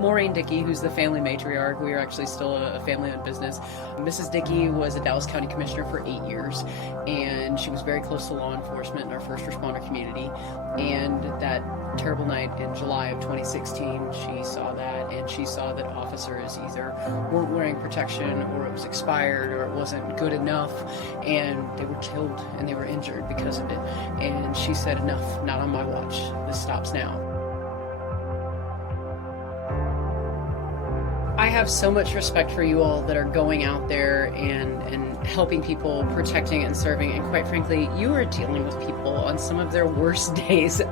Maureen Dickey, who's the family matriarch. We are actually still a family-owned business. Mrs. Dickey was a Dallas County Commissioner for 8 years, and she was very close to law enforcement in our first responder community. And that terrible night in July of 2016, she saw that, and she saw that officers either weren't wearing protection, or it was expired, or it wasn't good enough, and they were killed and they were injured because of it. And she said, enough, not on my watch. This stops now. I have so much respect for you all that are going out there and helping people, protecting and serving, and quite frankly, you are dealing with people on some of their worst days.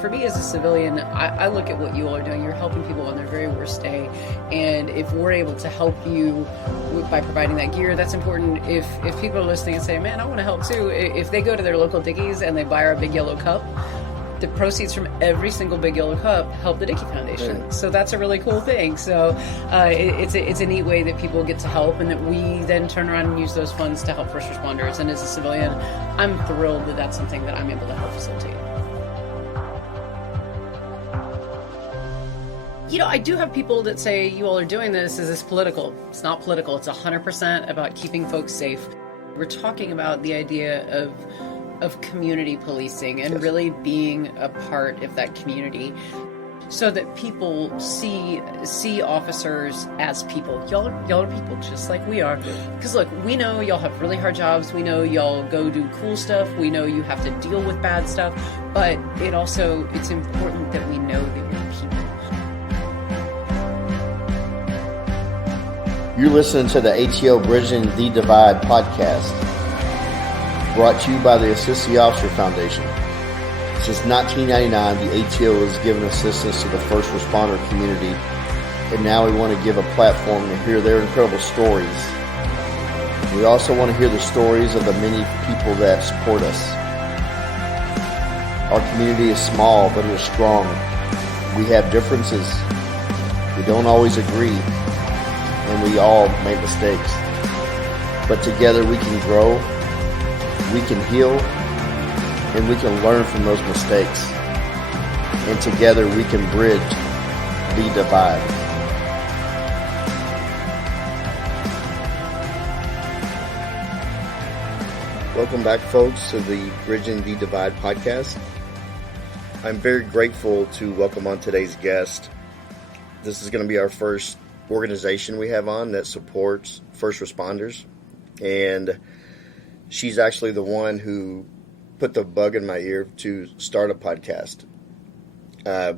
For me as a civilian, I look at what you all are doing. You're helping people on their very worst day, and if we're able to help you by providing that gear, that's important. If people are listening and say, man, I want to help too, if they go to their local Dickies and they buy our Big Yellow Cup, the proceeds from every single Big Yellow Cup help the Dickey Foundation. Yeah. So that's a really cool thing. So it's a neat way that people get to help, and that we then turn around and use those funds to help first responders. And as a civilian, I'm thrilled that that's something that I'm able to help facilitate. You know, I do have people that say, you all are doing this, is this political? It's not political. It's 100% about keeping folks safe. We're talking about the idea of community policing and really being a part of that community, so that people see officers as people. Y'all are people just like we are. Because look, we know y'all have really hard jobs. We know y'all go do cool stuff. We know you have to deal with bad stuff. But it's important that we know that you're people. You're listening to the ATO Bridging the Divide podcast, brought to you by the Assist the Officer Foundation. Since 1999, the ATO has given assistance to the first responder community, and now we want to give a platform to hear their incredible stories. We also want to hear the stories of the many people that support us. Our community is small, but it is strong. We have differences. We don't always agree, and we all make mistakes. But together we can grow, we can heal, and we can learn from those mistakes. And together we can bridge the divide. Welcome back, folks, to the Bridging the Divide podcast. I'm very grateful to welcome on today's guest. This is going to be our first organization we have on that supports first responders, and she's actually the one who put the bug in my ear to start a podcast.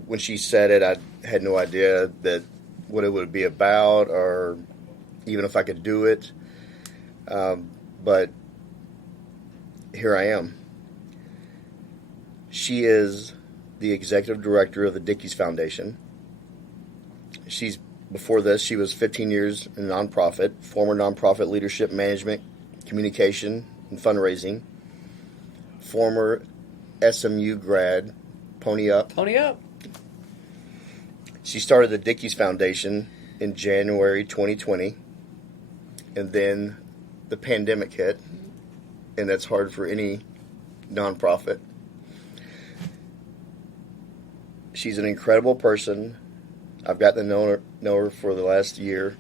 When she said it, I had no idea what it would be about, or even if I could do it. But here I am. She is the executive director of the Dickey Foundation. Before this, she was 15 years in a nonprofit, former nonprofit leadership management, communication, and fundraising. Former SMU grad, Pony Up. Pony Up. She started the Dickey Foundation in January 2020, and then the pandemic hit, and that's hard for any nonprofit. She's an incredible person. I've gotten to know her for the last year.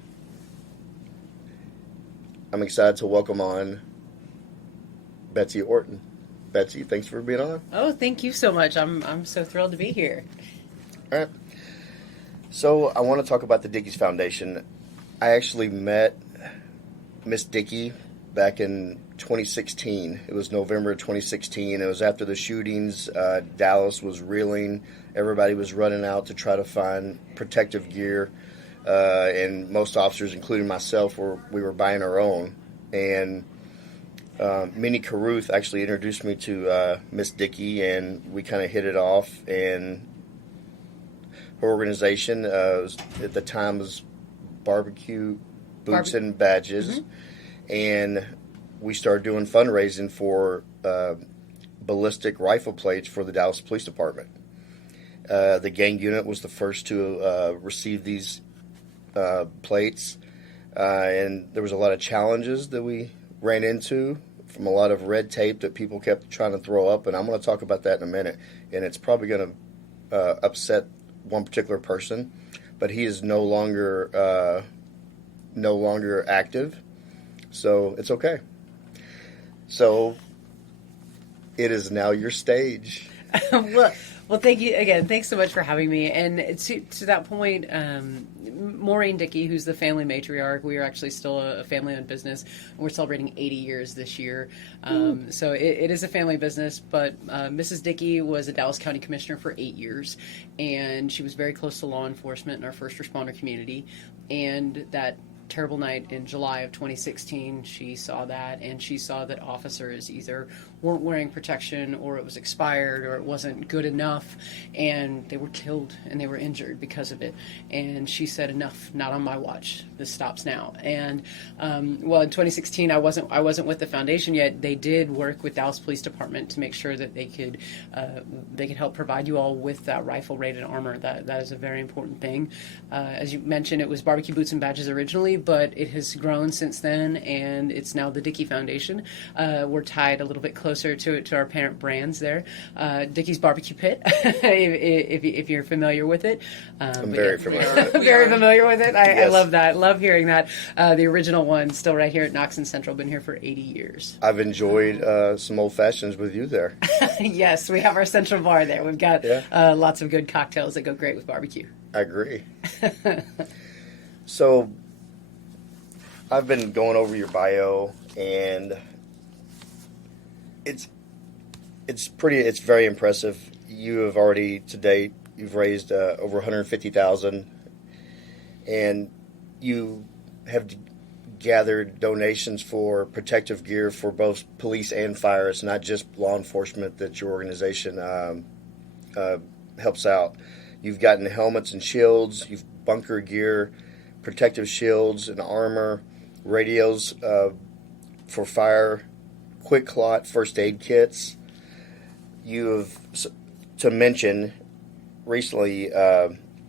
I'm excited to welcome on Betsy Orton. Betsy, thanks for being on. Oh, thank you so much. I'm so thrilled to be here. All right. So I want to talk about the Dickey Foundation. I actually met Miss Dickey back in 2016. It was November 2016. It was after the shootings. Dallas was reeling. Everybody was running out to try to find protective gear. And most officers, including myself, we were buying our own. And Minnie Caruth actually introduced me to Miss Dickey, and we kind of hit it off. And her organization at the time was Barbecue Boots and Badges. Mm-hmm. And we started doing fundraising for ballistic rifle plates for the Dallas Police Department. The gang unit was the first to receive these plates, and there was a lot of challenges that we ran into from a lot of red tape that people kept trying to throw up, and I'm going to talk about that in a minute, and it's probably going to upset one particular person, but he is no longer active, so it's okay. So it is now your stage. Well, thank you again. Thanks so much for having me. And to that point, Maureen Dickey, who's the family matriarch, we are actually still a family-owned business. We're celebrating 80 years this year. So it is a family business, but Mrs. Dickey was a Dallas County Commissioner for 8 years, and she was very close to law enforcement in our first responder community. And that terrible night in July of 2016, she saw that, and she saw that officers either weren't wearing protection, or it was expired, or it wasn't good enough, and they were killed and they were injured because of it. And she said, enough, not on my watch, this stops now. And well, in 2016, I wasn't with the foundation yet. They did work with Dallas Police Department to make sure that they could help provide you all with that rifle rated armor. That is a very important thing. As you mentioned, it was Barbecue Boots and Badges originally, but it has grown since then, and it's now the Dickey Foundation. We're tied a little bit closer to our parent brands there. Dickey's Barbecue Pit, if you're familiar with it. I'm very familiar with it. Very familiar with it. I Yes. love that. Love hearing that. The original one, still right here at Knox and Central, been here for 80 years. I've enjoyed some old fashions with you there. Yes, we have our Central Bar there. We've got lots of good cocktails that go great with barbecue. I agree. So I've been going over your bio, and it's very impressive. You have already to date, you've raised over $150,000, and you have gathered donations for protective gear for both police and fire. It's not just law enforcement that your organization helps out. You've gotten helmets and shields, you've bunker gear, protective shields and armor, radios for fire, quick clot first aid kits. You have, to mention, recently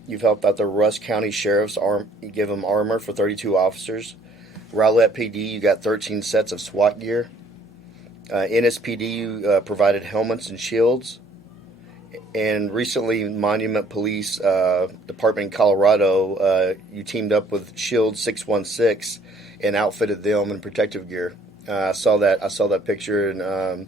you've helped out the Rusk County Sheriff's you give them armor for 32 officers. Rowlett PD, you got 13 sets of SWAT gear. NSPD, you provided helmets and shields. And recently, Monument Police Department in Colorado, you teamed up with Shield 616 and outfitted them in protective gear. I saw that picture, and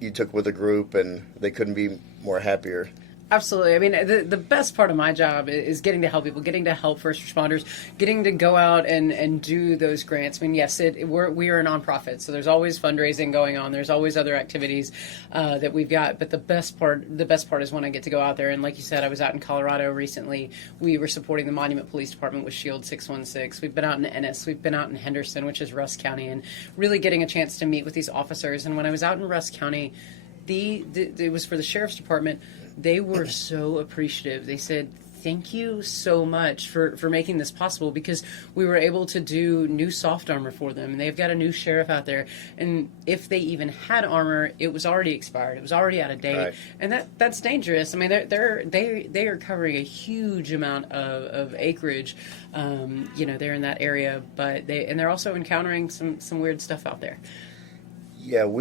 you took with a group, and they couldn't be more happier. Absolutely. I mean, the best part of my job is getting to help people, getting to help first responders, getting to go out and do those grants. I mean, yes, we are a nonprofit, so there's always fundraising going on. There's always other activities that we've got. But the best part is when I get to go out there. And like you said, I was out in Colorado recently. We were supporting the Monument Police Department with Shield 616. We've been out in Ennis. We've been out in Henderson, which is Rusk County, and really getting a chance to meet with these officers. And when I was out in Rusk County, it was for the Sheriff's Department. They were so appreciative. They said, thank you so much for making this possible, because we were able to do new soft armor for them. And they've got a new sheriff out there. And if they even had armor, it was already expired. It was already out of date. Right. And that's dangerous. I mean, they are covering a huge amount of acreage, they're in that area. But they're also encountering some weird stuff out there. Yeah,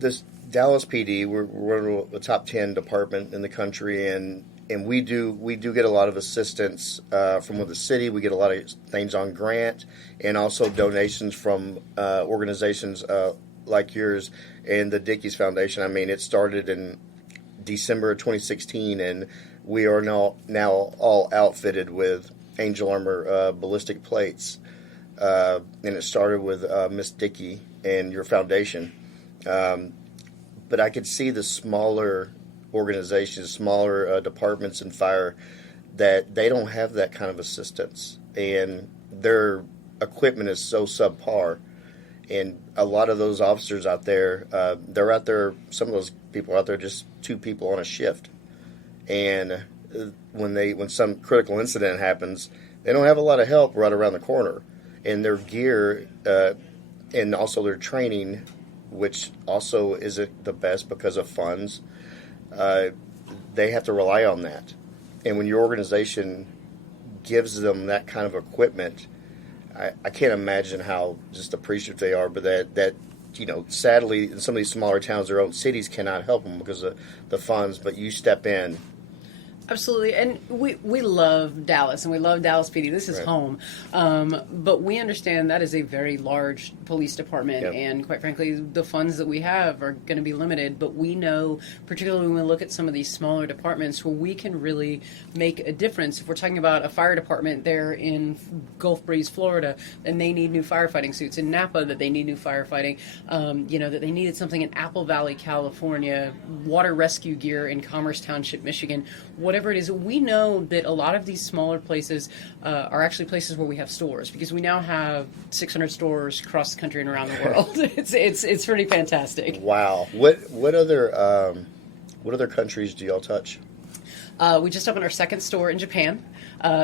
this Dallas PD, we're a top 10 department in the country, and we do get a lot of assistance from the city. We get a lot of things on grant, and also donations from organizations like yours and the Dickey's Foundation. I mean, it started in December of 2016, and we are now all outfitted with Angel Armor ballistic plates, and it started with Miss Dickey and your foundation. But I could see the smaller organizations, smaller departments in fire, that they don't have that kind of assistance, and their equipment is so subpar. And a lot of those officers out there, they're out there. Some of those people out there, just two people on a shift, and when some critical incident happens, they don't have a lot of help right around the corner, and their gear and also their training, which also isn't the best because of funds, they have to rely on that. And when your organization gives them that kind of equipment, I can't imagine how just appreciative they are. But that sadly, in some of these smaller towns, their own cities cannot help them because of the funds. But you step in. Absolutely, and we love Dallas, and we love Dallas PD. This is Right. home, but we understand that is a very large police department, Yep. and quite frankly, the funds that we have are going to be limited. But we know, particularly when we look at some of these smaller departments, where we can really make a difference. If we're talking about a fire department there in Gulf Breeze, Florida, and they need new firefighting suits, in Napa that they need new firefighting, that they needed something in Apple Valley, California, water rescue gear in Commerce Township, Michigan. Whatever it is, we know that a lot of these smaller places are actually places where we have stores, because we now have 600 stores across the country and around the world. It's pretty fantastic. Wow. What other countries do y'all touch? We just opened our second store in Japan,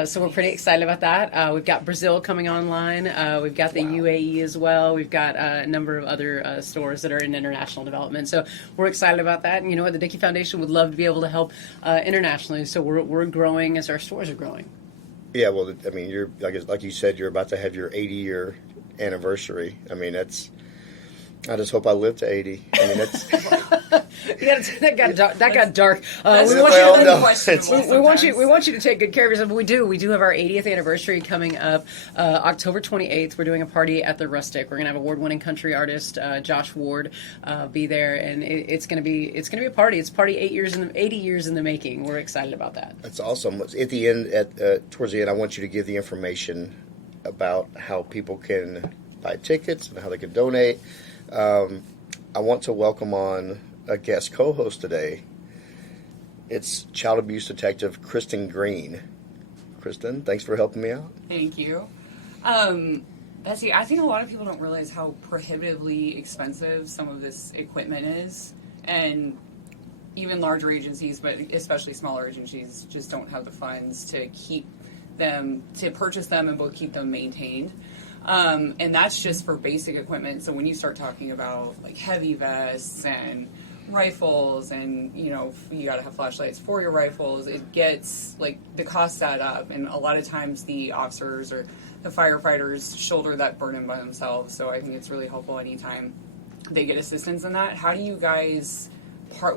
so we're pretty excited about that. We've got Brazil coming online. We've got the UAE as well. We've got a number of other stores that are in international development. So we're excited about that. And you know what? The Dickey Foundation would love to be able to help internationally. So we're growing as our stores are growing. Yeah, well, I mean, you're like you said, you're about to have your 80-year anniversary. I mean, I just hope I live to 80. I mean, that's. That got dark. We want you to take good care of yourself. We do have our 80th anniversary coming up, October 28th. We're doing a party at the Rustic. We're gonna have award-winning country artist Josh Ward be there, and it's gonna be a party. It's party 80 years in the making. We're excited about that. That's awesome. At the end, towards the end, I want you to give the information about how people can buy tickets and how they can donate. I want to welcome on a guest co-host today. It's child abuse detective Kristen Green. Kristen, thanks for helping me out. Thank you. Betsy, I think a lot of people don't realize how prohibitively expensive some of this equipment is. And even larger agencies, but especially smaller agencies, just don't have the funds to purchase them and both keep them maintained. And that's just for basic equipment. So when you start talking about like heavy vests and rifles and, you got to have flashlights for your rifles, it gets like the costs add up. And a lot of times the officers or the firefighters shoulder that burden by themselves. So I think it's really helpful anytime they get assistance in that. How do you guys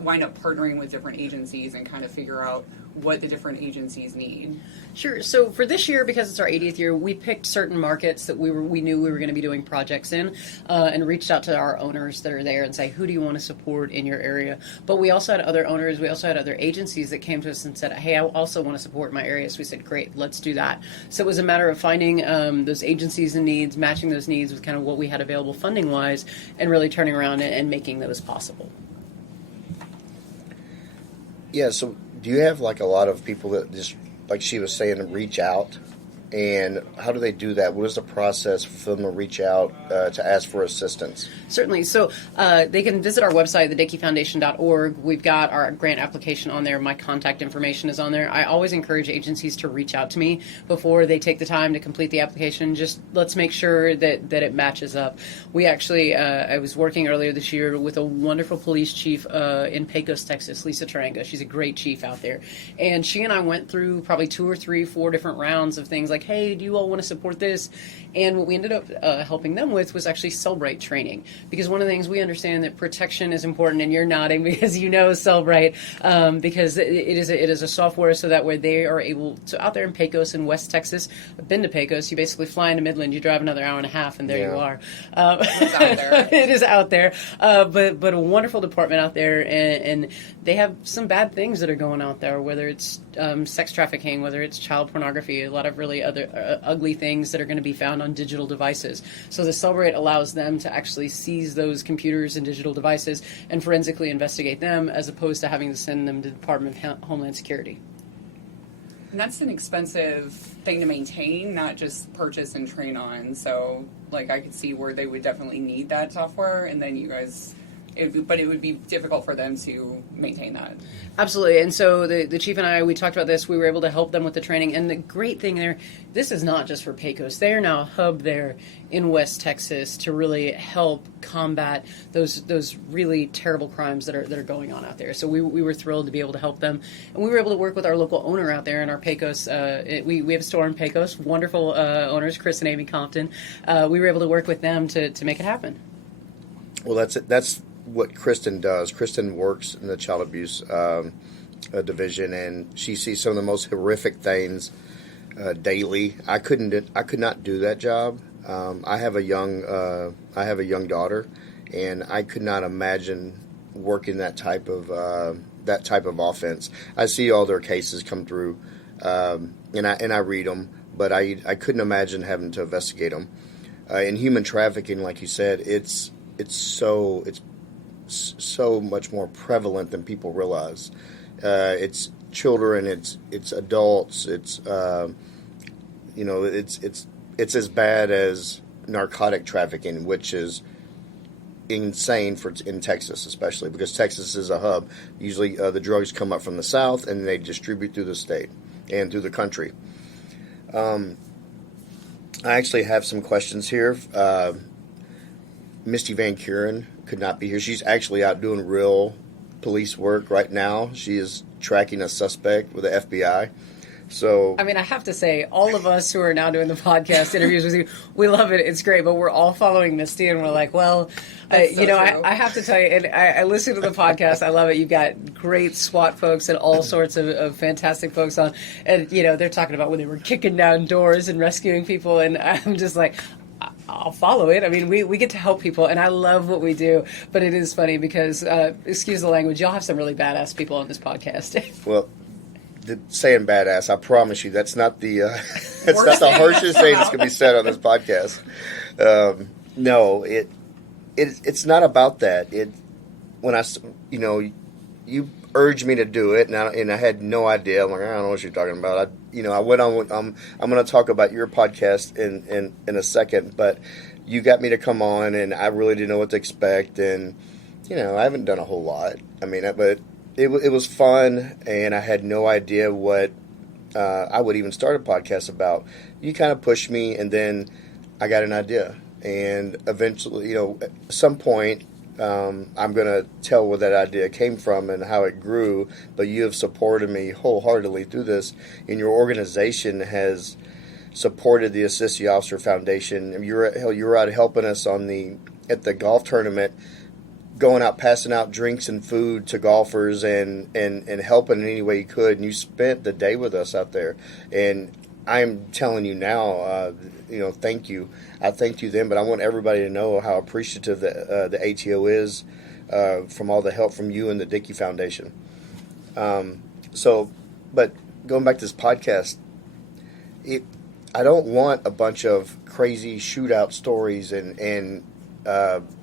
wind up partnering with different agencies and kind of figure out what the different agencies need? Sure. So for this year, because it's our 80th year, we picked certain markets that we knew we were going to be doing projects in, and reached out to our owners that are there and say, who do you want to support in your area? But we also had other owners, we also had other agencies that came to us and said, hey, I also want to support my area. So we said, great, let's do that. So it was a matter of finding those agencies and needs, matching those needs with kind of what we had available funding-wise, and really turning around and making those possible. Yeah, so do you have like a lot of people that just, like she was saying, reach out? And how do they do that? What is the process for them to reach out to ask for assistance? Certainly. So they can visit our website, thedickeyfoundation.org. We've got our grant application on there. My contact information is on there. I always encourage agencies to reach out to me before they take the time to complete the application. Just let's make sure that it matches up. We actually, I was working earlier this year with a wonderful police chief in Pecos, Texas, Lisa Taranga. She's a great chief out there. And she and I went through probably 2 or 3, 4 different rounds of things like, hey, do you all want to support this? And what we ended up helping them with was actually Cellbrite training. Because one of the things we understand that protection is important, and you're nodding because you know Cellbrite, because it is a software so that way they are able to, out there in Pecos in West Texas, I've been to Pecos, you basically fly into Midland, you drive another hour and a half, and there you are. It's out there. It is out there. But a wonderful department out there, and they have some bad things that are going out there, whether it's sex trafficking, whether it's child pornography, a lot of really other ugly things that are going to be found on digital devices. So the Cellbrite allows them to actually seize those computers and digital devices and forensically investigate them, as opposed to having to send them to the Department of Homeland Security. And that's an expensive thing to maintain, not just purchase and train on. So, like, I could see where they would definitely need that software, and then you guys... but it would be difficult for them to maintain that. Absolutely. And so the chief and I, we talked about this. We were able to help them with the training. And the great thing there, this is not just for Pecos. They are now a hub there in West Texas to really help combat those really terrible crimes that are going on out there. So we were thrilled to be able to help them. And we were able to work with our local owner out there in our Pecos. We have a store in Pecos, wonderful owners, Chris and Amy Compton. We were able to work with them to make it happen. Well, that's what Kristen does. Kristen works in the child abuse division, and she sees some of the most horrific things daily. I could not do that job. I have a young daughter, and I could not imagine working that type of offense. I see all their cases come through, and I read them, but I couldn't imagine having to investigate them. In human trafficking, like you said, it's so much more prevalent than people realize. It's children, it's adults, it's as bad as narcotic trafficking, which is insane in Texas, especially because Texas is a hub. Usually, the drugs come up from the south and they distribute through the state and through the country. I actually have some questions here. Misty Van Kuren could not be here. She's actually out doing real police work right now. She is tracking a suspect with the FBI. So, I mean, I have to say, all of us who are now doing the podcast interviews with you, we love it. It's great, but we're all following Misty, and we're like, well, I have to tell you, and I listen to the podcast. I love it. You've got great SWAT folks and all sorts of fantastic folks on, and they're talking about when they were kicking down doors and rescuing people, and I'm just like, I'll follow it. I mean, we get to help people, and I love what we do. But it is funny because, excuse the language, y'all have some really badass people on this podcast. Well, saying badass, I promise you, that's not the that's not the harshest thing that's going to be said on this podcast. No, it's not about that. When you urged me to do it, and I had no idea. I'm like, I don't know what you're talking about. I went on. I'm going to talk about your podcast in a second, but you got me to come on, and I really didn't know what to expect, and I haven't done a whole lot. I mean, but it was fun, and I had no idea what I would even start a podcast about. You kind of pushed me, and then I got an idea, and eventually, at some point, I'm going to tell where that idea came from and how it grew, but you have supported me wholeheartedly through this, and your organization has supported the Assist the Officer Foundation. You were out helping us at the golf tournament, going out passing out drinks and food to golfers and helping in any way you could, and you spent the day with us out there. And I'm telling you now, thank you. I thanked you then, but I want everybody to know how appreciative the ATO is from all the help from you and the Dickey Foundation. But going back to this podcast, I don't want a bunch of crazy shootout stories and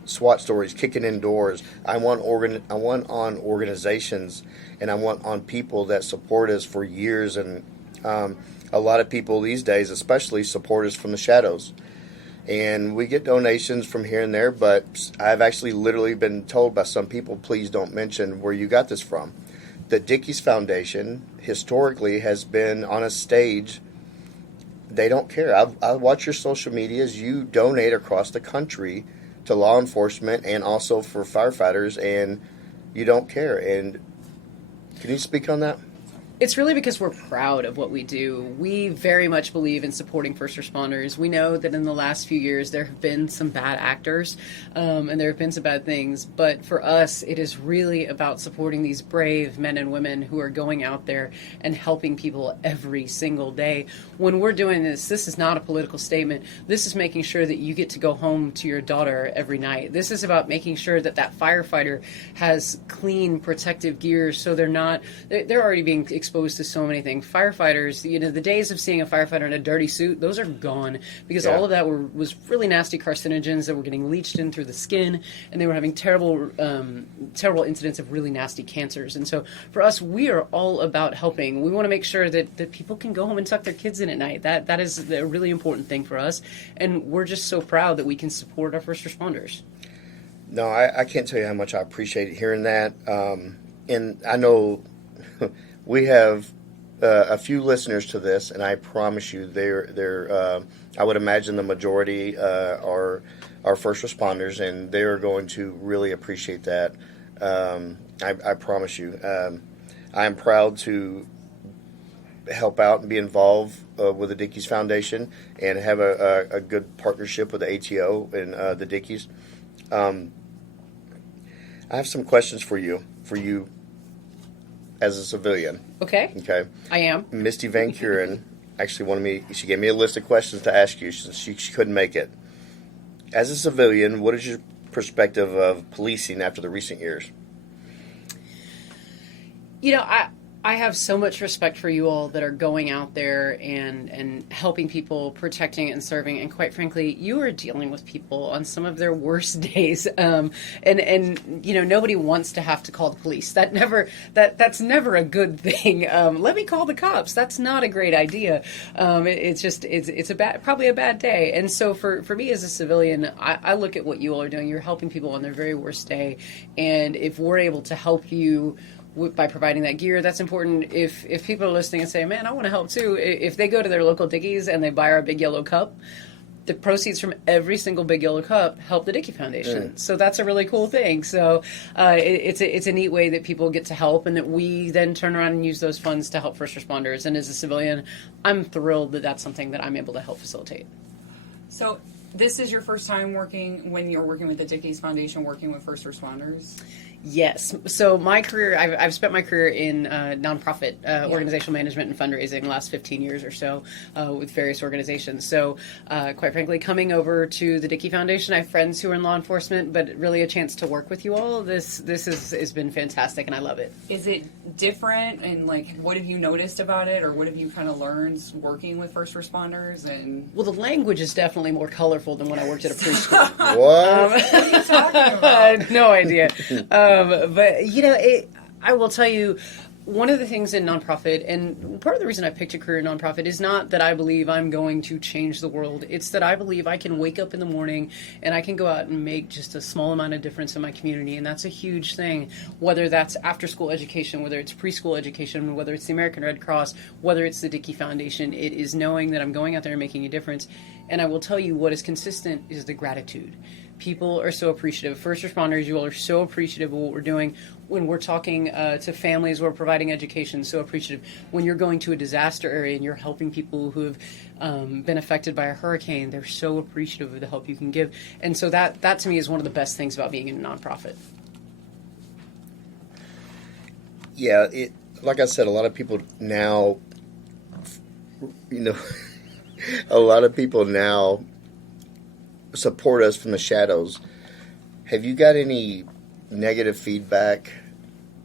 SWAT stories kicking in doors. I want on organizations, and I want on people that support us for years. And a lot of people these days, especially, support us from the shadows. And we get donations from here and there, but I've actually literally been told by some people, please don't mention where you got this from. The Dickey's Foundation historically has been on a stage. They don't care. I watch your social medias. You donate across the country to law enforcement and also for firefighters, and you don't care. And can you speak on that? It's really because we're proud of what we do. We very much believe in supporting first responders. We know that in the last few years there have been some bad actors and there have been some bad things. But for us, it is really about supporting these brave men and women who are going out there and helping people every single day. When we're doing this is not a political statement. This is making sure that you get to go home to your daughter every night. This is about making sure that firefighter has clean protective gear so they're already being exposed to so many things. Firefighters, the days of seeing a firefighter in a dirty suit, those are gone because all of that was really nasty carcinogens that were getting leached in through the skin, and they were having terrible incidents of really nasty cancers. And so for us, we are all about helping. We want to make sure that people can go home and tuck their kids in at night. That is a really important thing for us, and we're just so proud that we can support our first responders. No, I can't tell you how much I appreciate hearing that. And I know we have a few listeners to this, and I promise you, they're I would imagine the majority are first responders, and they're going to really appreciate that. I promise you. I am proud to help out and be involved with the Dickey's Foundation and have a good partnership with the ATO and the Dickeys. I have some questions for you. as a civilian. Okay. Okay. I am. Misty Van Kuren actually wanted me. She gave me a list of questions to ask you since she couldn't make it. As a civilian, what is your perspective of policing after the recent years? You know, I have so much respect for you all that are going out there and helping people, protecting and serving. And quite frankly, you are dealing with people on some of their worst days. And you know, nobody wants to have to call the police. That's never a good thing. Let me call the cops. That's not a great idea. It's probably a bad day. And so for me as a civilian, I look at what you all are doing. You're helping people on their very worst day. And if we're able to help you by providing that gear, that's important. If people are listening and say, man, I want to help too, if they go to their local Dickies and they buy our Big Yellow Cup, the proceeds from every single Big Yellow Cup help the Dickey Foundation. So that's a really cool thing. So it's a neat way that people get to help, and that we then turn around and use those funds to help first responders. And as a civilian, I'm thrilled that that's something that I'm able to help facilitate. So this is your first time when you're working with the Dickey's Foundation, working with first responders? Yes. So my career, I've spent my career in nonprofit organizational management and fundraising the last 15 years or so with various organizations. So quite frankly, coming over to the Dickey Foundation, I have friends who are in law enforcement, but really a chance to work with you all. This has been fantastic, and I love it. Is it different, and like what have you noticed about it, or what have you kind of learned working with first responders? And well, the language is definitely more colorful than when I worked at a preschool. What? What are you talking about? I had no idea. But, you know, I will tell you, one of the things in nonprofit, and part of the reason I picked a career in nonprofit is not that I believe I'm going to change the world. It's that I believe I can wake up in the morning and I can go out and make just a small amount of difference in my community. And that's a huge thing, whether that's after school education, whether it's preschool education, whether it's the American Red Cross, whether it's the Dickey Foundation. It is knowing that I'm going out there and making a difference. And I will tell you, what is consistent is the gratitude. People are so appreciative. First responders, you all are so appreciative of what we're doing. When we're talking to families, we're providing education, so appreciative. When you're going to a disaster area and you're helping people who have been affected by a hurricane, they're so appreciative of the help you can give. And so that to me is one of the best things about being in a nonprofit. Yeah, like I said, a lot of people now, a lot of people now support us from the shadows. Have you got any negative feedback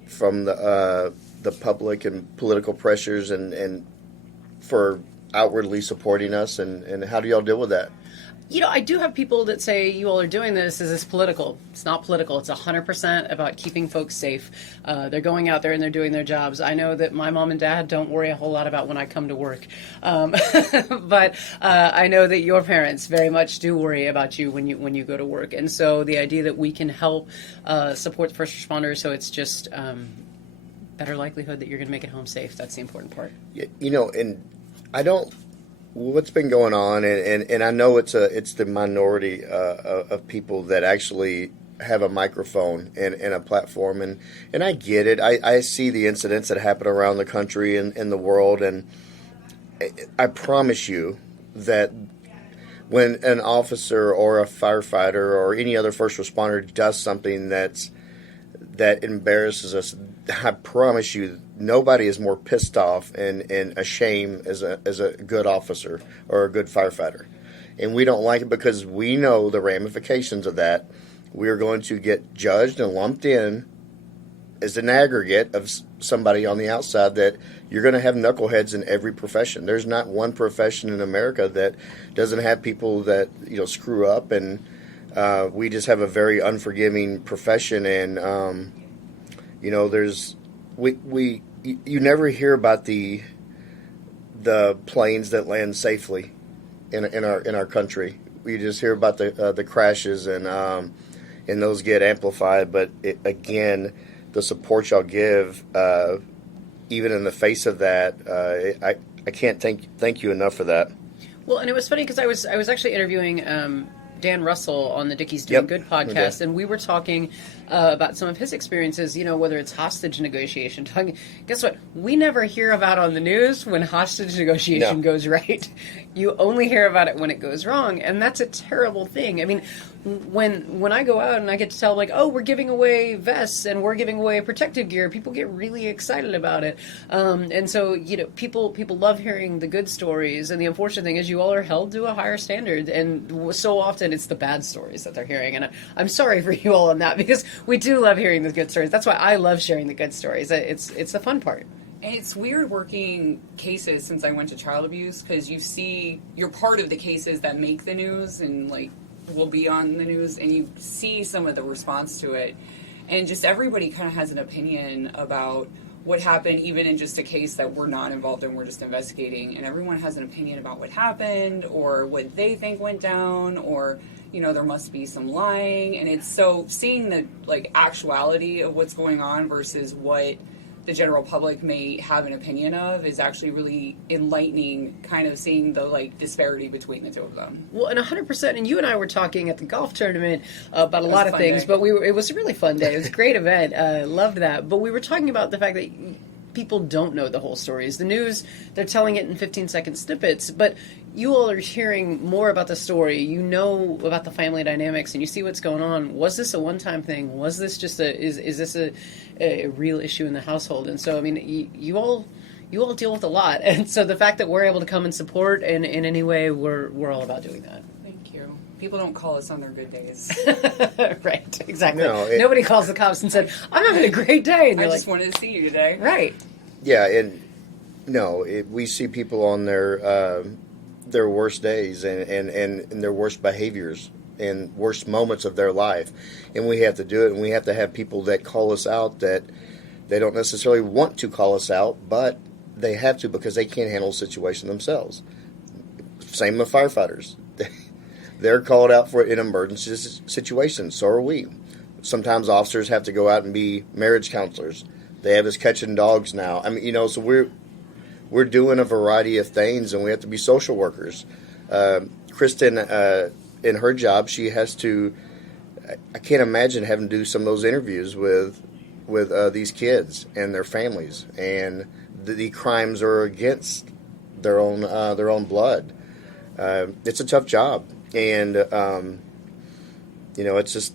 from the public and political pressures and for outwardly supporting us, and how do y'all deal with that? You know, I do have people that say you all are doing this. Is this political? It's not political. It's 100% about keeping folks safe. They're going out there and they're doing their jobs. I know that my mom and dad don't worry a whole lot about when I come to work. But I know that your parents very much do worry about you when you go to work. And so the idea that we can help support the first responders, so it's just better likelihood that you're going to make it home safe. That's the important part. And I don't. What's been going on, and I know it's the minority of people that actually have a microphone and a platform, and I get it. I see the incidents that happen around the country and in the world, and I promise you that when an officer or a firefighter or any other first responder does something that embarrasses us, I promise you, nobody is more pissed off and ashamed as a good officer or a good firefighter. And we don't like it because we know the ramifications of that. We are going to get judged and lumped in as an aggregate of somebody on the outside, that you're going to have knuckleheads in every profession. There's not one profession in America that doesn't have people that screw up, and we just have a very unforgiving profession. And there's you never hear about the planes that land safely in our country. We just hear about the crashes, and those get amplified. But again, the support y'all give, even in the face of that, I can't thank you enough for that. Well, and it was funny because I was actually interviewing Dan Russell on the Dickey's Doing Good podcast, and we were talking about some of his experiences, whether it's hostage negotiation. Guess what? We never hear about on the news when hostage negotiation goes right. You only hear about it when it goes wrong, and that's a terrible thing. I mean, when I go out and I get to tell, like, oh, we're giving away vests and we're giving away protective gear, people get really excited about it. And so, people love hearing the good stories. And the unfortunate thing is you all are held to a higher standard. And so often it's the bad stories that they're hearing. And I'm sorry for you all on that, because we do love hearing the good stories. That's why I love sharing the good stories. It's the fun part. And it's weird working cases since I went to child abuse, because you're part of the cases that make the news and, like, will be on the news, and you see some of the response to it, and just everybody kind of has an opinion about what happened, even in just a case that we're not involved in, we're just investigating, and everyone has an opinion about what happened or what they think went down, or there must be some lying. And it's so seeing the, like, actuality of what's going on versus what the general public may have an opinion of is actually really enlightening, kind of seeing the, like, disparity between the two of them. Well, and 100%, and you and I were talking at the golf tournament about a lot of things, day. but it was a really fun day. It was a great event. Loved that. But we were talking about the fact that people don't know the whole stories. The news, they're telling it in 15-second snippets, but you all are hearing more about the story. You know about the family dynamics, and you see what's going on. Was this a one-time thing? Was this just is this a real issue in the household? And so, I mean, you all deal with a lot, and so the fact that we're able to come and support in any way, we're all about doing that. Thank you. People don't call us on their good days. Right, exactly. No, Nobody calls the cops and said, "I'm having a great day," and I they're just like, wanted to see you today. "Right." Yeah, and we see people on their worst days and their worst behaviors and worst moments of their life, and we have to do it, and we have to have people that call us out that they don't necessarily want to call us out, but they have to because they can't handle the situation themselves. Same with firefighters. They're called out for in emergency situations. So are we. Sometimes officers have to go out and be marriage counselors. They have us catching dogs now. I mean, so we're doing a variety of things, and we have to be social workers. Kristen, in her job, she has to. I can't imagine having to do some of those interviews with these kids and their families, and the crimes are against their own blood. It's a tough job, and it's just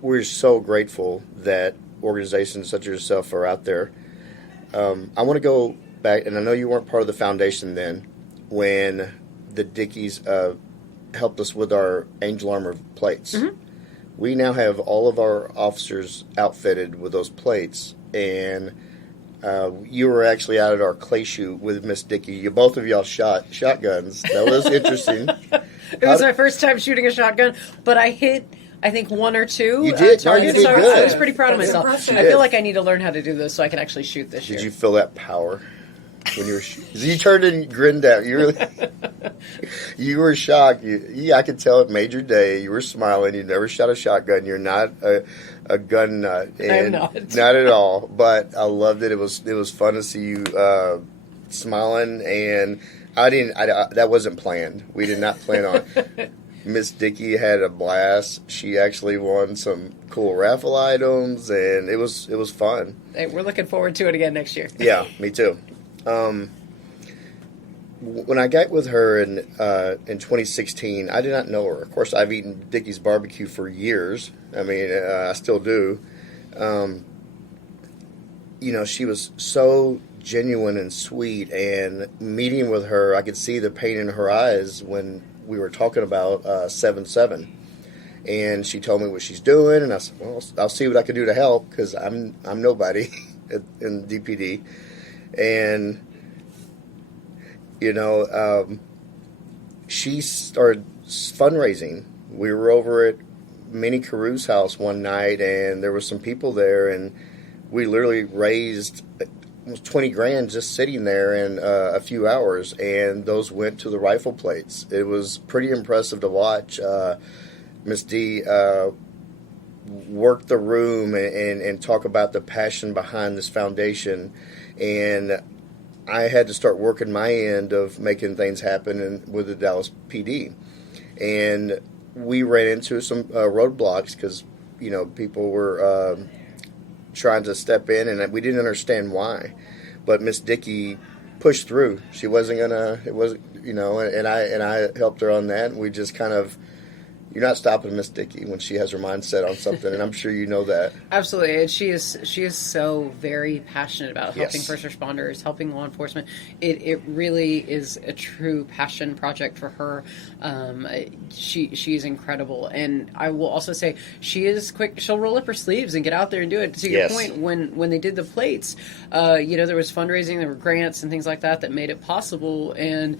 we're so grateful that organizations such as yourself are out there. I want to go back, and I know you weren't part of the foundation then when the Dickeys helped us with our Angel Armor plates. Mm-hmm. We now have all of our officers outfitted with those plates, and you were actually out at our clay shoot with Miss Dickey. Both of y'all shot shotguns. That was interesting. It was my first time shooting a shotgun, but I hit, I think, one or two. You did. Targets, You did so good. I was pretty proud of That's myself. impressive. I feel like I need to learn how to do this so I can actually shoot this year. Did you feel that power when you were? You turned and grinned at you. You were shocked. I could tell it made your day. You were smiling. You never shot a shotgun. You're not a gun nut. I'm not. Not at all. But I loved it. It was fun to see you smiling, and that wasn't planned. We did not plan on it. Miss Dickey had a blast. She actually won some cool raffle items, and it was fun. Hey, we're looking forward to it again next year. Yeah, me too. When I got with her in 2016, I did not know her. Of course, I've eaten Dickey's barbecue for years. I mean, I still do. She was so genuine and sweet, and meeting with her, I could see the pain in her eyes when we were talking about 7/7. And she told me what she's doing, and I said, well, I'll see what I can do to help, because I'm nobody in DPD. And she started fundraising. We were over at Minnie Carew's house one night, and there were some people there, and we literally raised almost 20 grand just sitting there in a few hours, and those went to the rifle plates. It was pretty impressive to watch. Miss D work the room and talk about the passion behind this foundation, and I had to start working my end of making things happen with the Dallas PD. And we ran into some roadblocks because, people were trying to step in, and we didn't understand why. But Miss Dickey pushed through. She wasn't gonna. It wasn't, and I helped her on that. And we just kind of, You're not stopping Miss Dickey when she has her mind set on something, and I'm sure you know that. Absolutely, and she is so very passionate about helping Yes. first responders, helping law enforcement. It really is a true passion project for her. She's incredible, and I will also say she is quick. She'll roll up her sleeves and get out there and do it. To your Yes. point, when they did the plates, there was fundraising, there were grants and things like that made it possible, and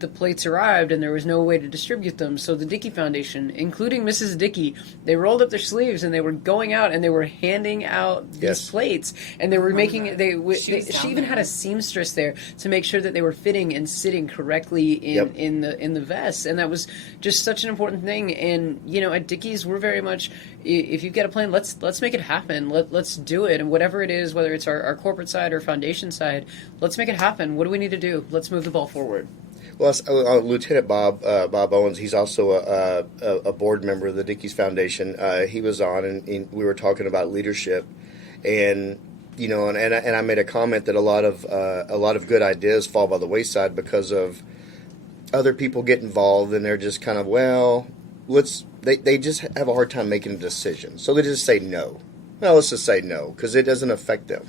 the plates arrived and there was no way to distribute them. So the Dickey Foundation, including Mrs. Dickey, they rolled up their sleeves and they were going out and they were handing out these Yes. plates, and they were making it. She She even had a seamstress there to make sure that they were fitting and sitting correctly Yep. in the vests, and that was just such an important thing. And at Dickey's, we're very much, if you've got a plan, let's make it happen. Let's do it, and whatever it is, whether it's our corporate side or foundation side, let's make it happen. What do we need to do? Let's move the ball forward. Well, Lieutenant Bob Owens, he's also a board member of the Dickey's Foundation. He was on, and we were talking about leadership, and I made a comment that a lot of good ideas fall by the wayside because of other people get involved, and they're just kind of they just have a hard time making a decision, so they just say no. Well, let's just say no because it doesn't affect them,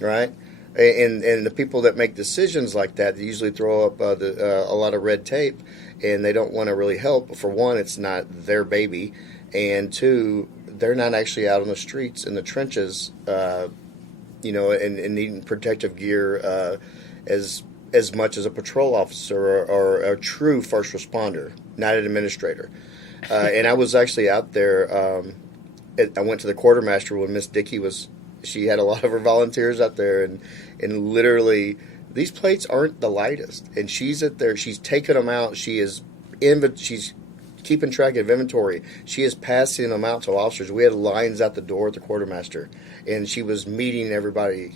right? And the people that make decisions like that, they usually throw up a lot of red tape, and they don't want to really help. For one, it's not their baby, and two, they're not actually out on the streets in the trenches, and needing protective gear as much as a patrol officer or a true first responder, not an administrator. And I was actually out there. I went to the quartermaster when Miss Dickey was. She had a lot of her volunteers out there, and literally these plates aren't the lightest. And she's at there. She's taking them out. She's keeping track of inventory. She is passing them out to officers. We had lines out the door at the quartermaster, and she was meeting everybody,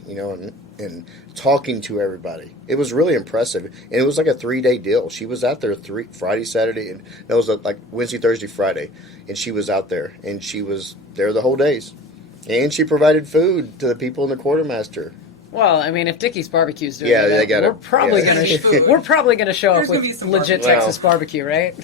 and talking to everybody. It was really impressive, and it was like a 3-day deal. She was out there Friday, Saturday, and that was like Wednesday, Thursday, Friday, and she was out there, and she was there the whole days. And she provided food to the people in the quartermaster. Well, I mean, if Dickey's Barbecue's doing Yeah, it, they got we're it. probably Yeah. we're probably gonna show There's up gonna be with some legit barbecue. Texas barbecue, right?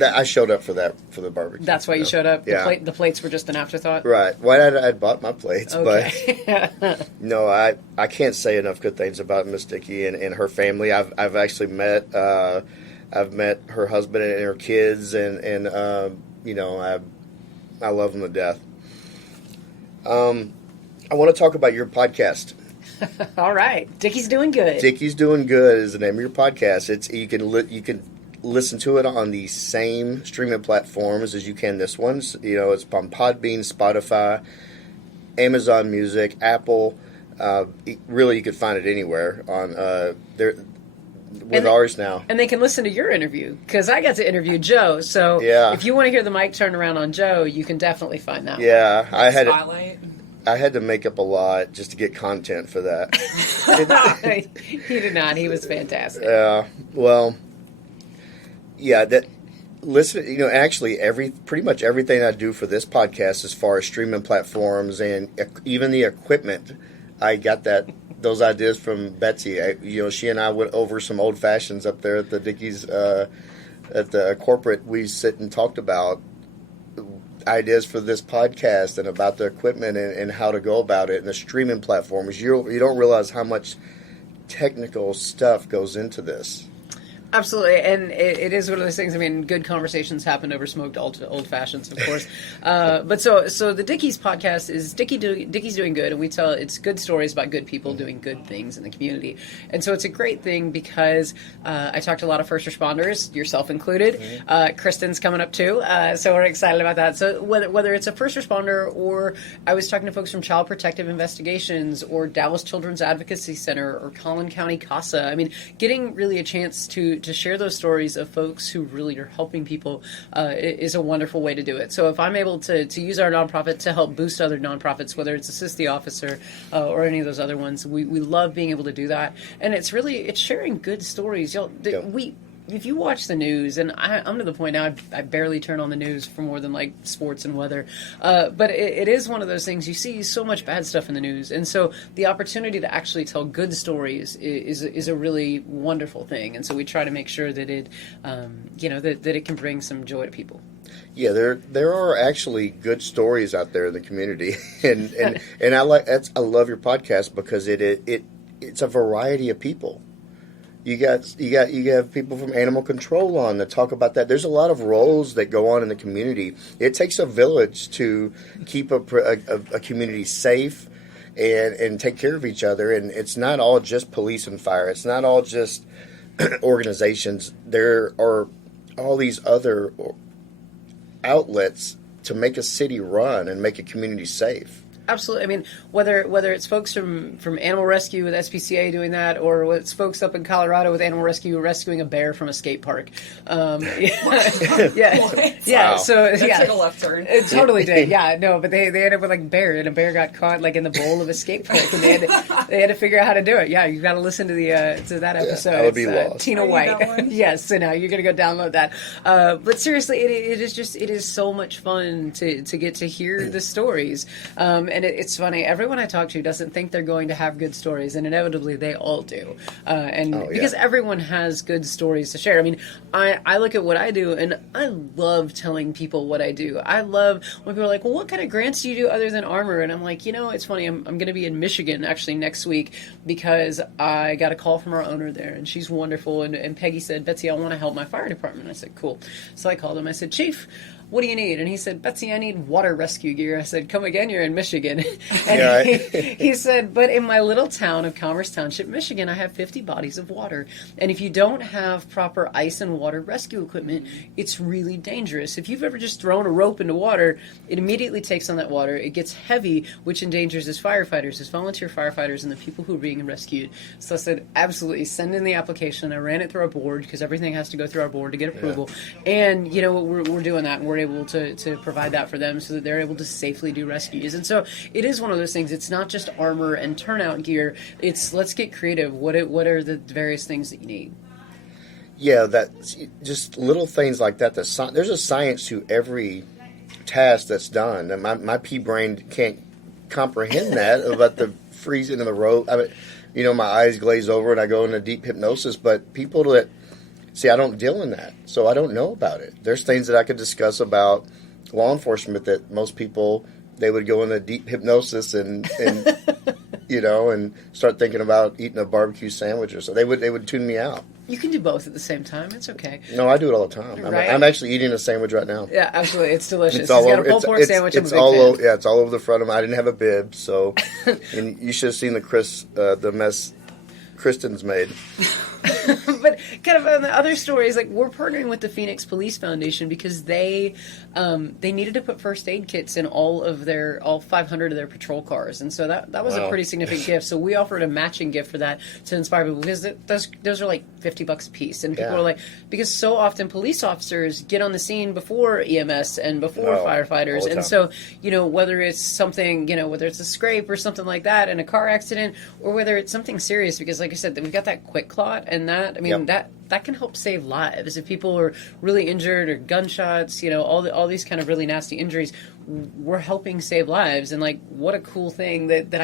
I showed up for the barbecue. That's why you showed up. Yeah. The plates were just an afterthought. Right. Why I'd bought my plates, Okay. but no, I can't say enough good things about Miss Dickey and her family. I've actually met her husband and her kids, and I love them to death. I want to talk about your podcast. All right, Dickey's doing good. Dickey's Doing Good is the name of your podcast. You can listen to it on the same streaming platforms as you can this one. It's on Podbean, Spotify, Amazon Music, Apple. Really, you could find it anywhere on there. With ours now. And they can listen to your interview, because I got to interview Joe. So Yeah. if you want to hear the mic turn around on Joe, you can definitely find that. Yeah, Spotlight. I had to make up a lot just to get content for that. He did not. He was fantastic. Well, yeah, that listen, actually pretty much everything I do for this podcast as far as streaming platforms and even the equipment, I got those ideas from Betsy. She and I went over some old fashions up there at the Dickey's at the corporate. We sit and talked about ideas for this podcast and about the equipment and how to go about it and the streaming platforms. You don't realize how much technical stuff goes into this. Absolutely, and it is one of those things. I mean, good conversations happen over smoked old fashions, of course. But so the Dickey's podcast is Dickey's Doing Good, and we tell it's good stories about good people doing good things in the community. And so it's a great thing because I talked to a lot of first responders, yourself included. Kristen's coming up too, so we're excited about that. So whether it's a first responder or I was talking to folks from Child Protective Investigations or Dallas Children's Advocacy Center or Collin County CASA, I mean, getting really a chance to share those stories of folks who really are helping people is a wonderful way to do it. So if I'm able to use our nonprofit to help boost other nonprofits, whether it's Assist the Officer or any of those other ones, we love being able to do that. And it's sharing good stories. if you watch the news, and I'm to the point now I barely turn on the news for more than like sports and weather, but it is one of those things. You see so much bad stuff in the news, and so the opportunity to actually tell good stories is a really wonderful thing. And so we try to make sure that it, that it can bring some joy to people. Yeah, there are actually good stories out there in the community, and I love your podcast because it's a variety of people. You have people from animal control on that talk about that. There's a lot of roles that go on in the community. It takes a village to keep a community safe and take care of each other. And it's not all just police and fire. It's not all just organizations. There are all these other outlets to make a city run and make a community safe. Absolutely. I mean, whether it's folks from Animal Rescue with SPCA doing that, or it's folks up in Colorado with Animal Rescue rescuing a bear from a skate park. Yeah. Wow. So that took a left turn. It totally did. Yeah, no, but they ended up with like bear, and a bear got caught like in the bowl of a skate park, and they had to figure out how to do it. Yeah, you got to listen to that episode. I would be lost. Tina White. Yes, so now you're gonna go download that. But seriously, it is so much fun to get to hear the stories. And it's funny, everyone I talk to doesn't think they're going to have good stories, and inevitably they all do. Because everyone has good stories to share. I mean, I look at what I do, and I love telling people what I do. I love when people are like, well, what kind of grants do you do other than armor? And I'm like, it's funny, I'm going to be in Michigan actually next week because I got a call from our owner there, and she's wonderful. And Peggy said, Betsy, I want to help my fire department. I said, cool. So I called him. I said, Chief, what do you need? And he said, Betsy, I need water rescue gear. I said, come again, you're in Michigan. And he said, but in my little town of Commerce Township, Michigan, I have 50 bodies of water. And if you don't have proper ice and water rescue equipment, it's really dangerous. If you've ever just thrown a rope into water, it immediately takes on that water. It gets heavy, which endangers his firefighters, his volunteer firefighters, and the people who are being rescued. So I said, absolutely, send in the application. I ran it through our board because everything has to go through our board to get approval. Yeah. And, we're doing that, and we're able to provide that for them so that they're able to safely do rescues. And so it is one of those things. It's not just armor and turnout gear. It's let's get creative. What are the various things that you need? Yeah, that's just little things like that. There's a science to every task that's done. And my pea brain can't comprehend that about the freezing of the rope. I mean, my eyes glaze over and I go into deep hypnosis. But people that see, I don't deal in that, so I don't know about it. There's things that I could discuss about law enforcement that most people, they would go into deep hypnosis and and start thinking about eating a barbecue sandwich or so. They would tune me out. You can do both at the same time. It's okay. No, I do it all the time. Right? I'm actually eating a sandwich right now. Yeah, absolutely. It's delicious. It's all He's over. got a pulled pork sandwich. It's all over. Yeah, it's all over the front of me. I didn't have a bib, so and you should have seen the mess Kristen's made. But kind of on the other stories, like we're partnering with the Phoenix Police Foundation because they needed to put first aid kits in all 500 of their patrol cars, and so that was a pretty significant gift. So we offered a matching gift for that to inspire people because those are like $50 a piece, and people are like, because so often police officers get on the scene before EMS and before firefighters, and so whether it's something whether it's a scrape or something like that in a car accident, or whether it's something serious, because like I said, we've got that quick clot, and that that can help save lives if people are really injured or gunshots, all these kind of really nasty injuries. We're helping save lives, and like what a cool thing that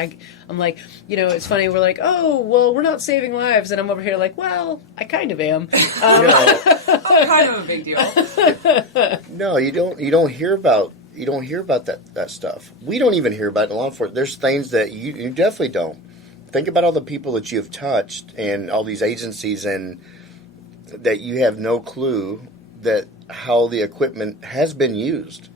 I'm like, it's funny, we're like, oh well, we're not saving lives, and I'm over here like, well, I kind of am. Oh, kind of a big deal. No, you don't hear about that stuff. We don't even hear about it in law enforcement. There's things that you definitely don't. Think about all the people that you've touched and all these agencies, and that you have no clue that how the equipment has been used.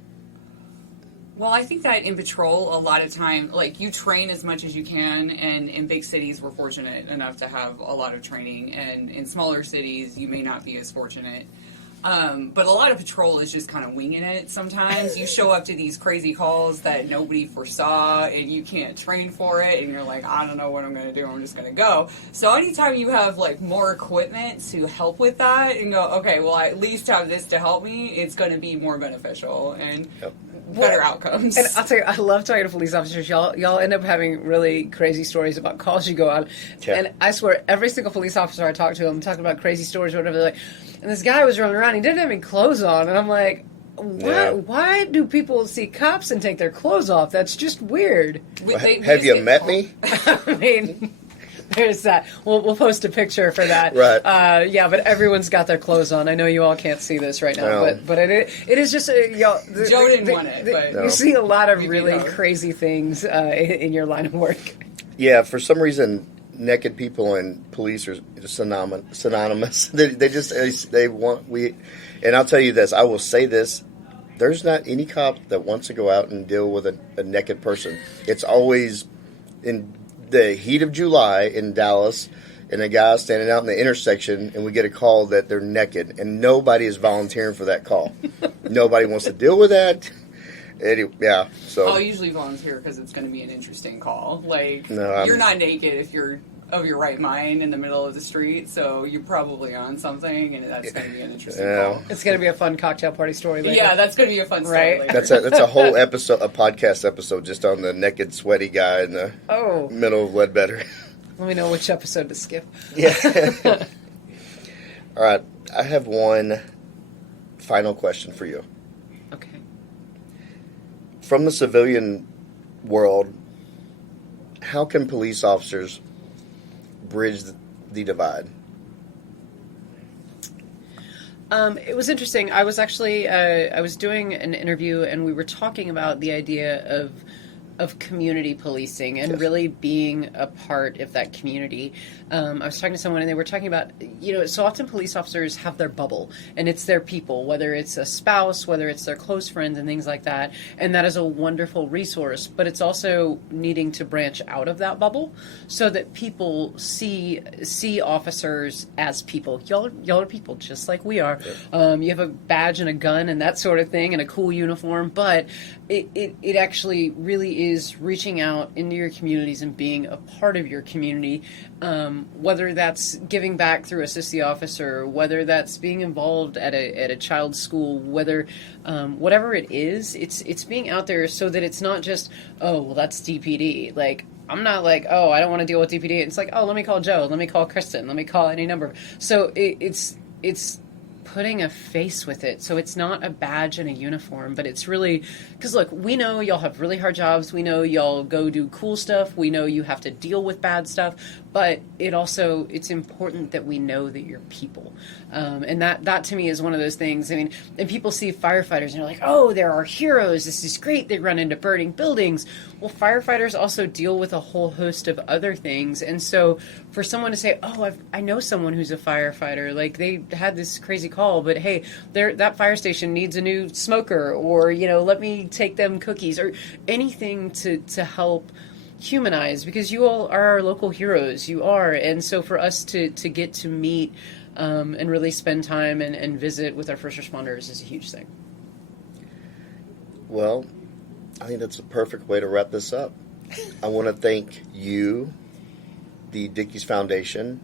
Well, I think that in patrol, a lot of time, like, you train as much as you can, and in big cities, we're fortunate enough to have a lot of training, and in smaller cities, you may not be as fortunate. But a lot of patrol is just kind of winging it sometimes. You show up to these crazy calls that nobody foresaw, and you can't train for it, and you're like, I don't know what I'm going to do, I'm just going to go. So anytime you have, like, more equipment to help with that, and go, okay, well, I at least have this to help me, it's going to be more beneficial, and better outcomes. And I'll tell you, I love talking to police officers. Y'all end up having really crazy stories about calls you go on. Yeah. And I swear, every single police officer I talk to, I'm talking about crazy stories or whatever, they're like, and this guy was running around. He didn't have any clothes on, and I'm like, why do people see cops and take their clothes off? That's just weird. Have you met me? I mean, there's that. We'll post a picture for that. Right. Yeah, but everyone's got their clothes on. I know you all can't see this right now, No. but it is just y'all. Joe didn't want it, but No. You see a lot of We really do. crazy things in your line of work. Yeah, for some reason, naked people and police are synonymous. They want we, and I'll tell you this. I will say this: there's not any cop that wants to go out and deal with a naked person. It's always in the heat of July in Dallas, and a guy standing out in the intersection, and we get a call that they're naked, and nobody is volunteering for that call. Nobody wants to deal with that. Yeah, so I'll usually volunteer because it's going to be an interesting call. Like, No, you're not naked if you're of your right mind in the middle of the street, so you're probably on something, and that's going to be an interesting call. It's going to be a fun cocktail party story later. Yeah, that's going to be a fun story Right. later. that's a whole episode, a podcast episode, just on the naked, sweaty guy in the Oh, middle of Ledbetter. let me know which episode to skip. Yeah. All right, I have one final question for you. Okay. From the civilian world, how can police officers bridge the divide? It was interesting. I was actually I was doing an interview, and we were talking about the idea of community policing and Yes. really being a part of that community. I was talking to someone, and they were talking about, so often police officers have their bubble, and it's their people, whether it's a spouse, whether it's their close friends and things like that. And that is a wonderful resource, but it's also needing to branch out of that bubble so that people see officers as people. Y'all are people just like we are. You have a badge and a gun and that sort of thing and a cool uniform, but it actually really is reaching out into your communities and being a part of your community, whether that's giving back through Assist the Officer, whether that's being involved at a child's school, whether whatever it is, it's being out there so that it's not just, oh, well, that's DPD. Like, I'm not like, oh, I don't want to deal with DPD. It's like, oh, let me call Joe, let me call Kristen, let me call any number. So it's putting a face with it. So it's not a badge and a uniform, but it's really, because look, we know y'all have really hard jobs. We know y'all go do cool stuff. We know you have to deal with bad stuff, but it's important that we know that you're people. And that to me is one of those things. I mean, and people see firefighters and they're like, oh, they're our heroes. This is great. They run into burning buildings. Well, firefighters also deal with a whole host of other things. And so for someone to say, oh, I know someone who's a firefighter, like they had this crazy call, but hey, that fire station needs a new smoker, or, let me take them cookies, or anything to help humanize, because you all are our local heroes. You are. And so for us to get to meet and really spend time and visit with our first responders is a huge thing. Well, I think that's a perfect way to wrap this up. I want to thank you, the Dickey's Foundation,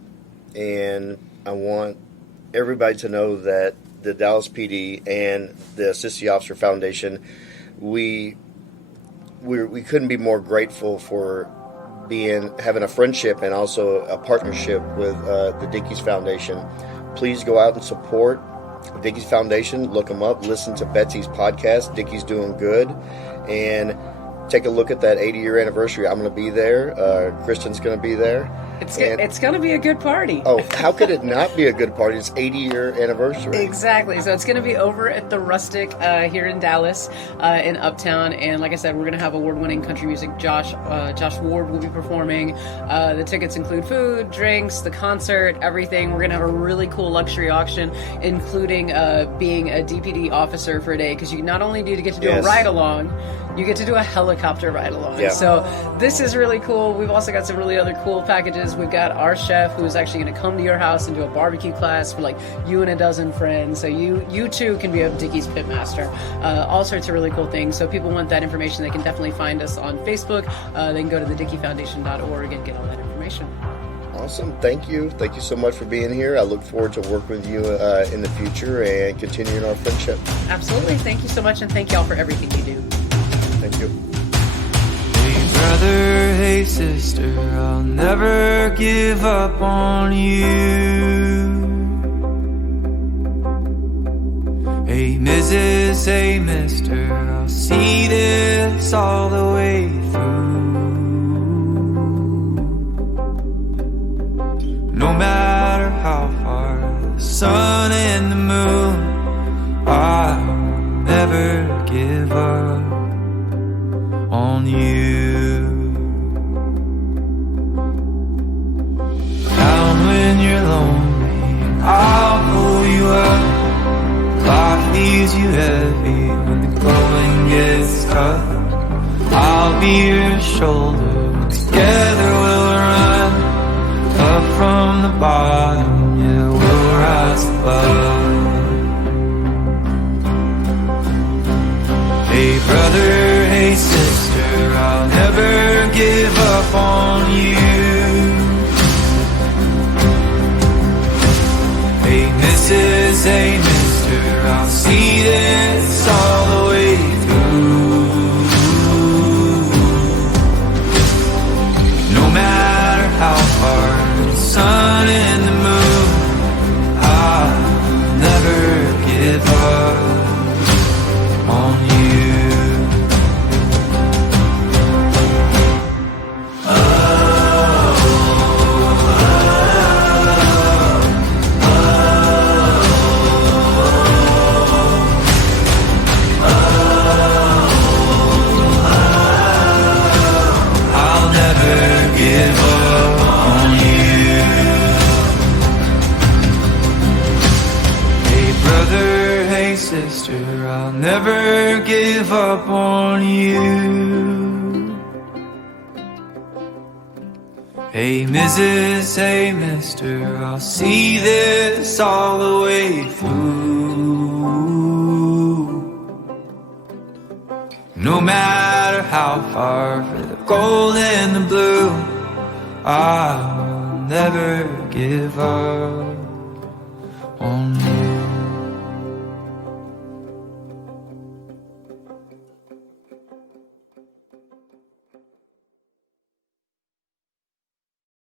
and I want everybody to know that the Dallas PD and the Assist the Officer Foundation, we couldn't be more grateful for having a friendship and also a partnership with the Dickey's Foundation. Please go out and support the Dickey's Foundation. Look them up. Listen to Betsy's podcast, Dickey's Doing Good, and take a look at that 80-year anniversary. I'm going to be there. Kristen's going to be there. It's going to be a good party. Oh, how could it not be a good party? It's 80-year anniversary. Exactly. So it's going to be over at the Rustic here in Dallas, in Uptown. And like I said, we're going to have award-winning country music. Josh Ward will be performing. The tickets include food, drinks, the concert, everything. We're going to have a really cool luxury auction, including being a DPD officer for a day, because you not only do get to do a ride-along, you get to do a helicopter ride-along. Yeah. So this is really cool. We've also got some really other cool packages. We've got our chef who's actually going to come to your house and do a barbecue class for like you and a dozen friends. So you too can be a Dickey's Pitmaster. All sorts of really cool things. So if people want that information, they can definitely find us on Facebook. They can go to thedickeyfoundation.org and get all that information. Awesome. Thank you. Thank you so much for being here. I look forward to working with you in the future and continuing our friendship. Absolutely. Thank you so much, and thank y'all for everything you do. Thank you. Hey brother, hey sister, I'll never give up on you. hey mister, I'll see this all the way through. No matter how far the sun and the moon, I'll never give up on you. Down when you're lonely, I'll pull you up. Life leaves you heavy when the going gets tough. I'll be your shoulder, together we'll run up from the bottom, yeah, we'll rise above. Hey brother, hey sister, I'll never give up on you. Hey Mrs., hey mister, I'll see this all the way through. No matter how far the sun and the moon, I'll never give up on you. Give up on you. Hey brother, hey sister, I'll never give up on you. Hey Mrs., hey mister, I'll see this all the way through. No matter how far, for the gold and the blue, I'll never give up on you.